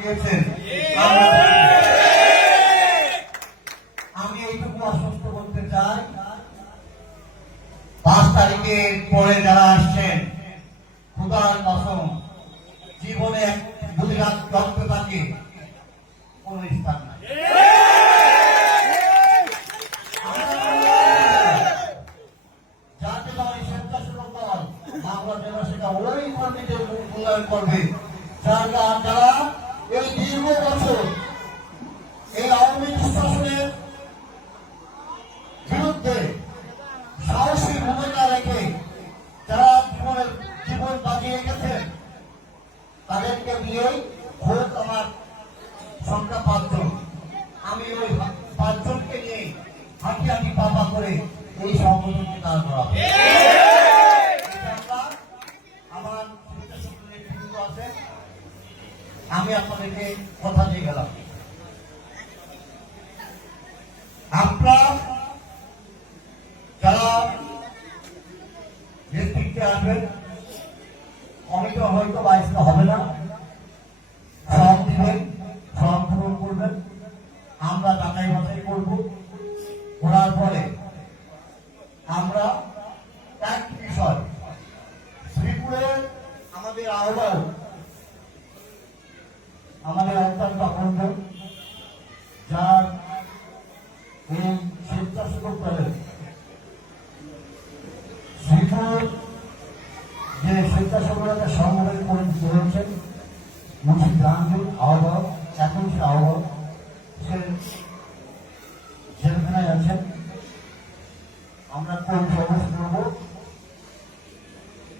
গিয়েছেন। আমি এইটুকু আশ্বস্ত করতে চাই, 5 তারিখের পরে যারা আসছেন, খোদার কসম জীবনে যদি রক্ত থাকে কোন স্থান নাই। যাতে দল স্বেচ্ছাসেবক দল মামলা দেওয়া সেটা ওই কর্মীদের মূল্যায়ন করবে যারা এই দীর্ঘ বছর এই আওয়ামী শাসনের বিরুদ্ধে সাহসী ভূমিকা রেখে যারা জীবন বাঁচিয়ে গেছেন, তাদেরকে দিয়েই ভোট আমার সংখ্যা 5 জন। আমি ওই 5 জনকে নিয়ে হাঁটি হাঁটি পাপা করে এই সংগঠনকে দাঁড় করাবো। আমার নেতৃত্ব আছে, আমি আপনাদেরকে কথা দিয়ে গেলাম। আপনারা যারা নেতৃত্বে আসবেন, অনেকে হয়তো বাইসটা হবে না, ফর্ম দিবেন, ফর্ম পূরণ করবেন, আমরা যাচাই বাছাই করব। করার পরে আমরা একটি বিষয়, শ্রীপুরের আমাদের আহ্বায়ক, আমাদের অত্যন্ত আপন, যার এই স্বেচ্ছাসেবক দলের শ্রীপুর যে স্বেচ্ছাসেবকতা সংগঠন পরিচিত হয়েছেন, মুর্শিদ জাহাঙ্গীর আহ্বায়ক, এখন সে আহ্বায়ক, সে জেলখানায় আছেন। আমরা কোন অবস্থা করবো